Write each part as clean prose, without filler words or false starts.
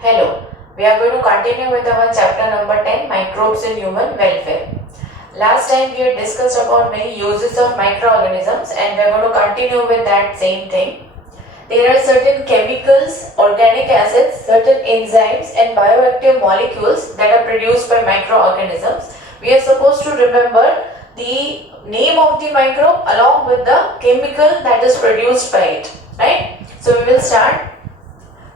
Hello, we are going to continue with our chapter number 10, Microbes in Human Welfare. Last time we had discussed about many uses of microorganisms and we are going to continue with that same thing. There are certain chemicals, organic acids, certain enzymes and bioactive molecules that are produced by microorganisms. We are supposed to remember the name of the microbe along with the chemical that is produced by it, right? So we will start.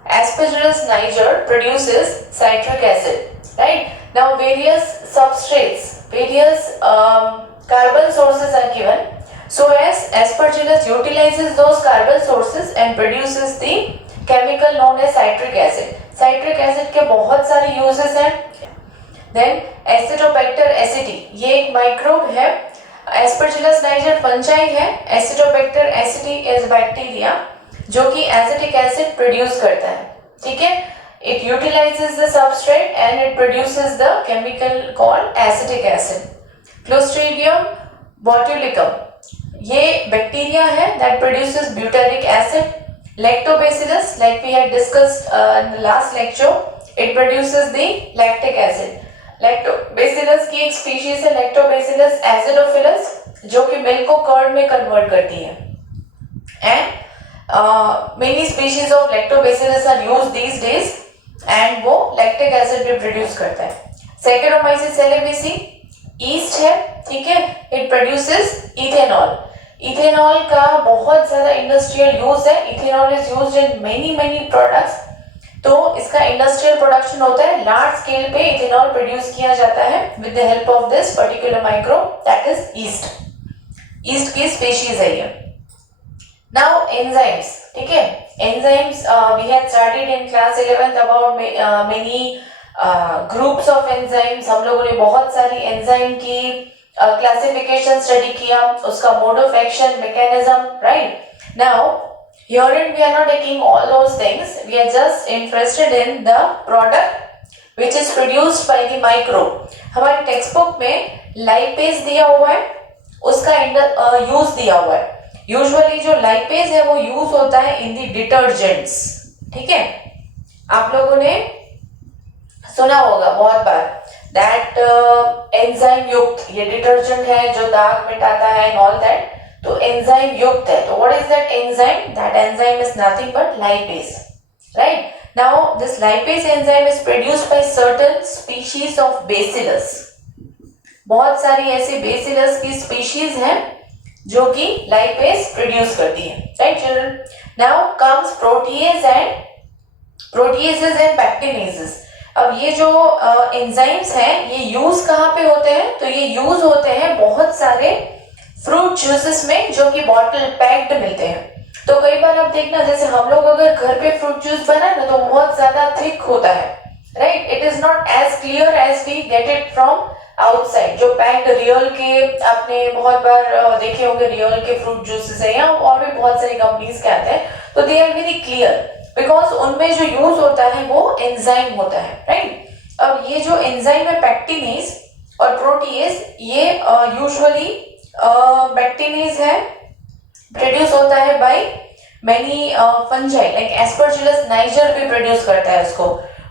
Aspergillus niger produces citric acid, right? Now various substrates, various carbon sources are given. So as Aspergillus utilizes those carbon sources and produces the chemical known as citric acid. Citric acid के बहुत सारे uses हैं. Then Acidobacter aceti, ये एक microbe है. Aspergillus niger fungi है. Acidobacter aceti is bacteria जो कि एसिटिक एसिड प्रोड्यूस करता है. ठीक है, it utilizes the substrate and it produces the chemical called acetic acid. Clostridium botulinum, ये बैक्टीरिया है that produces butyric acid. Lactobacillus, like we had discussed in the last lecture, it produces the lactic acid. Lactobacillus की एक species है lactobacillus acidophilus जो कि milk को curd में convert करती है. And many species of lactobacillus are used these days and वो lactic acid भी produce करता है. Saccharomyces cerevisiae yeast है, ठीक है, it produces ethanol. Ethanol का बहुत ज़्यादा industrial use है. Ethanol is used in many products. तो इसका industrial production होता है, large scale पे ethanol produce किया जाता है with the help of this particular microbe that is yeast. Yeast की species है ये. Now enzymes, ठीक है, enzymes we had studied in class 11th about many groups of enzymes. हम लोगों ने बहुत सारी enzyme की classification study किया, उसका mode of action, mechanism, right? Now herein we are not taking all those things, we are just interested in the product which is produced by the microbe. हमारे text book में lipase दिया हुआ है, उसका use दिया हुआ है. Usually जो लाइपेज है वो यूज होता है इन दी डिटर्जेंट्स. ठीक है, आप लोगों ने सुना होगा बहुत बार दैट एंजाइम युक्त ये डिटर्जेंट है जो दाग मिटाता है एंड ऑल दैट. तो एंजाइम युक्त है, तो what is that enzyme? That enzyme is nothing but lipase, right? Now this lipase enzyme is produced by certain species of bacillus. बहुत सारी ऐसी बेसिलस की स्पीशीज हैं जो कि लाइपेज प्रोड्यूस करती है, right children? Now comes proteases and pectinases. अब ये जो एंजाइम्स हैं ये यूज कहाँ पे होते हैं? तो ये यूज होते हैं बहुत सारे फ्रूट जूसेस में जो कि बॉटल पैक्ड मिलते हैं. तो कई बार आप देखना, जैसे हम लोग अगर घर पे फ्रूट जूस बनाए ना तो बहुत ज्यादा थिक होता है, right? It is not as clear as we get it from outside. जो पैक्ड रियल के आपने बहुत बार देखे होंगे, रियल के फ्रूट जूसेस है या और भी बहुत सारी कंपनीज के आते हैं, तो they are very clear because उनमें जो यूज होता है वो एंजाइम होता है, राइट? अब ये जो एंजाइम है पैक्टिनेज और प्रोटीएज, ये यूजुअली पैक्टिनेज है प्रोड्यूस होता है by many fungi, like Aspergillus niger भी प्रोड्यूस करता है उसको.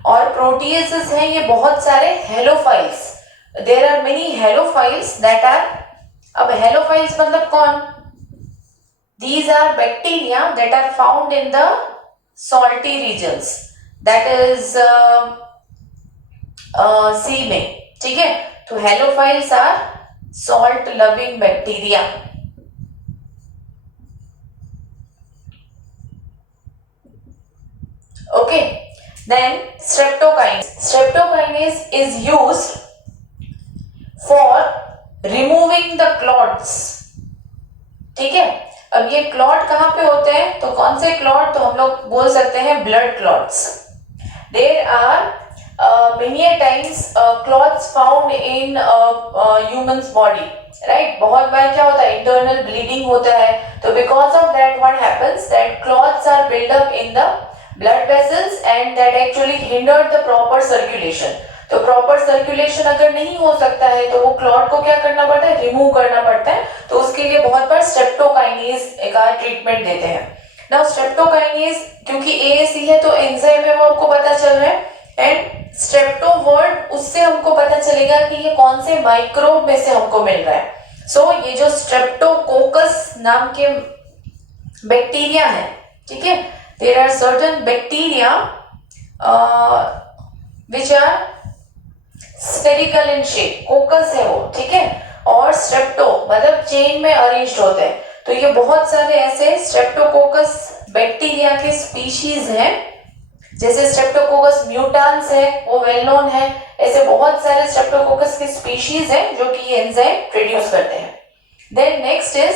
और प्रोटीएजेस हैं ये बहुत सारे halophiles. There are many halophiles that are, अब halophiles मतलब कौन? These are bacteria that are found in the salty regions, that is sea में, ठीक है? तो halophiles are salt loving bacteria. Okay, then streptokinase is used for removing the clots. ठीक है, अब ये क्लॉट कहाँ पे होते हैं? तो कौन से क्लॉट? तो हम लोग बोल सकते हैं blood clots. There are many times clots found in humans body, right? बहुत बार क्या होता है, इंटरनल ब्लीडिंग होता है. तो because of that what happens, that clots are build up in the blood vessels and that actually hindered the proper circulation. तो proper circulation अगर नहीं हो सकता है तो वो क्लॉट को क्या करना पड़ता है? रिमूव करना पड़ता है. तो उसके लिए बहुत बार स्ट्रेप्टोकाइनेज का ट्रीटमेंट देते हैं. नाउ स्ट्रेप्टोकाइनेज क्योंकि AAC है तो एंजाइम है वो आपको पता चल रहा है, एंड स्ट्रेप्टो वर्ड उससे हमको पता चलेगा कि ये कौन से माइक्रोब में से हमको मिल रहा है। सो ये जो स्ट्रेप्टोकोकस नाम के बैक्टीरिया है, ठीक है, there are certain bacteria which are spherical in shape, coccus है वो, ठीक है, और स्ट्रेप्टो मतलब चेन में अरेंज्ड होते हैं। तो ये बहुत सारे ऐसे स्ट्रेप्टोकोकस बैक्टीरिया के स्पीशीज हैं, जैसे स्ट्रेप्टोकोकस म्यूटान्स है वो वेल नोन है, ऐसे बहुत सारे स्ट्रेप्टोकोकस के स्पीशीज हैं जो कि ये एंजाइम प्रोड्यूस करते हैं। देन नेक्स्ट इज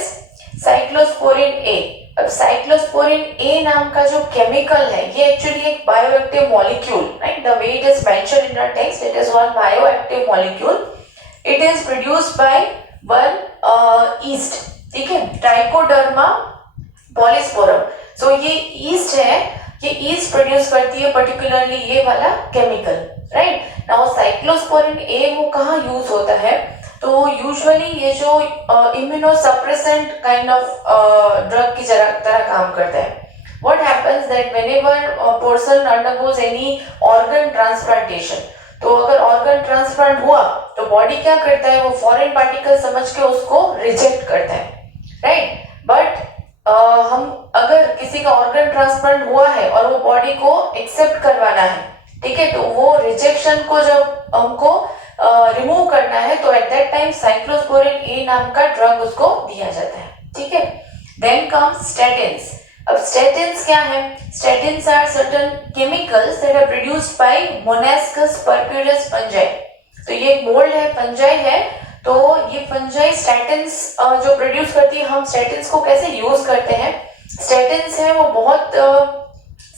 साइक्लोस्पोरिन ए। अब साइक्लोस्पोरिन ए नाम का जो केमिकल है ये एक्चुअली एक bioactive molecule, right, the way it is mentioned in the text, it is one bioactive molecule, it is produced by one east, ठीक है, ट्राइकोडर्मा पॉलीस्पोरम। सो ये ईस्ट है, ये ईस्ट प्रोड्यूस करती है पर्टिकुलरली ये वाला केमिकल, राइट। नाउ साइक्लोस्पोरिन ए वो कहाँ यूज होता है, तो यूजुअली ये जो इम्यूनोसप्रेसेंट काइंड ऑफ ड्रग की तरह काम करता है। What happens that whenever person undergoes any organ transplantation, तो अगर ऑर्गन ट्रांसप्लांट हुआ तो बॉडी क्या करता है, वो फॉरेन पार्टिकल समझ के उसको रिजेक्ट करता है, राइट। बट हम अगर किसी का ऑर्गन ट्रांसप्लांट हुआ है और वो बॉडी को एक्सेप्ट करवाना है, ठीक है, तो वो रिजेक्शन को जब हमको रिमूव करना है तो at that time cyclosporin A नाम का ड्रग उसको दिया जाता है, ठीक है। Then comes statins. अब स्टैटिन्स क्या है, statins are certain chemicals that are produced by Monascus purpureus fungi. तो ये एक मोल्ड है, फंजाई है, तो ये फंजाई स्टैटिन्स जो प्रोड्यूस करती है। हम स्टैटिन्स को कैसे यूज करते हैं, स्टैटिन्स है वो बहुत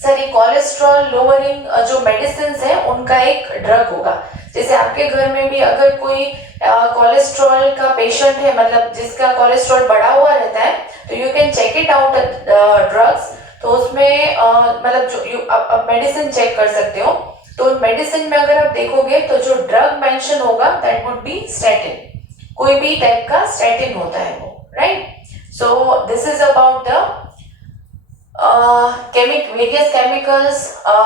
सारी कोलेस्ट्रॉल लोअरिंग जो मेडिसिन है उनका एक ड्रग होगा। जैसे आपके घर में भी अगर कोई कोलेस्ट्रॉल का पेशेंट है, मतलब जिसका कोलेस्ट्रॉल बढ़ा हुआ रहता है, तो you can check it out drugs, तो उसमें मतलब जो आप मेडिसिन चेक कर सकते हो, तो मेडिसिन में अगर आप देखोगे तो जो ड्रग मेंशन होगा दैट वुड बी स्टैटिन, कोई भी टाइप का स्टैटिन होता है वो, right. So this is about the various chemicals,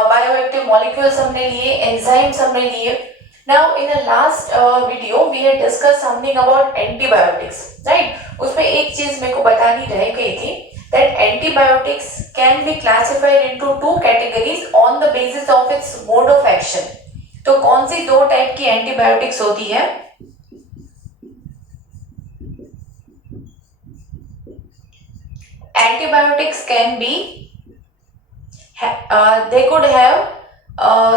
bioactive molecules हमने लिए, enzymes हमने लिए। Now in the last video we had discussed something about antibiotics, right? उसमें एक चीज मेरे को बतानी रह गई थी that antibiotics can be classified into two categories on the basis of its mode of action. तो कौन सी दो टाइप की एंटीबायोटिक्स होती है, antibiotics can be they could have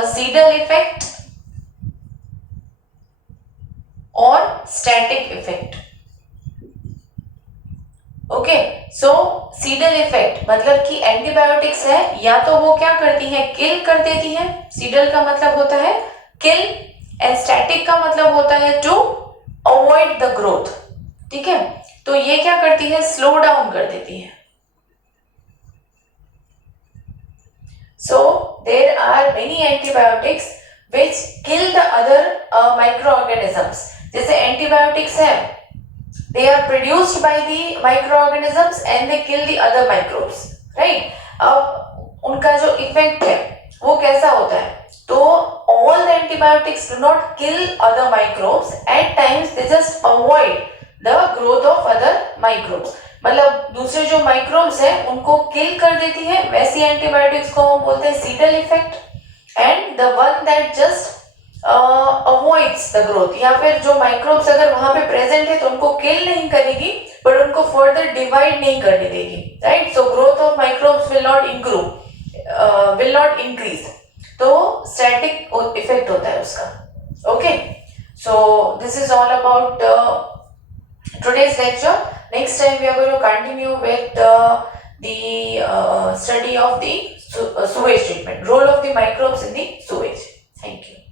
Seidel effect or static effect. Okay, so Seidel effect मतलब कि antibiotics है या तो वो क्या करती है, किल कर देती है, सीडल का मतलब होता है किल, एंड स्टैटिक का मतलब होता है टू अवॉइड द ग्रोथ, ठीक है। तो ये क्या करती है, स्लो डाउन कर देती है। So there are many antibiotics which kill the other microorganisms. जैसे antibiotics है, they are produced by the microorganisms and they kill the other microbes, right? अब उनका जो effect है वो कैसा होता है, तो all the antibiotics do not kill other microbes, at times they just avoid the growth of other microbes, मतलब दूसरे जो माइक्रोब्स है उनको किल कर देती है। वैसी एंटीबायोटिक्स को हम बोलते हैं Seidel effect, and the one that just avoids the growth, या फिर जो माइक्रोब्स अगर वहां पे प्रेजेंट है तो उनको किल नहीं करेगी पर उनको फर्दर डिवाइड नहीं करने देगी, right. So growth of microbes will not increase, will not increase, तो स्टैटिक इफेक्ट होता है उसका। Okay, so this is all about today's lecture. Next time we are going to continue with the study of the sewage treatment, role of the microbes in the sewage. Thank you.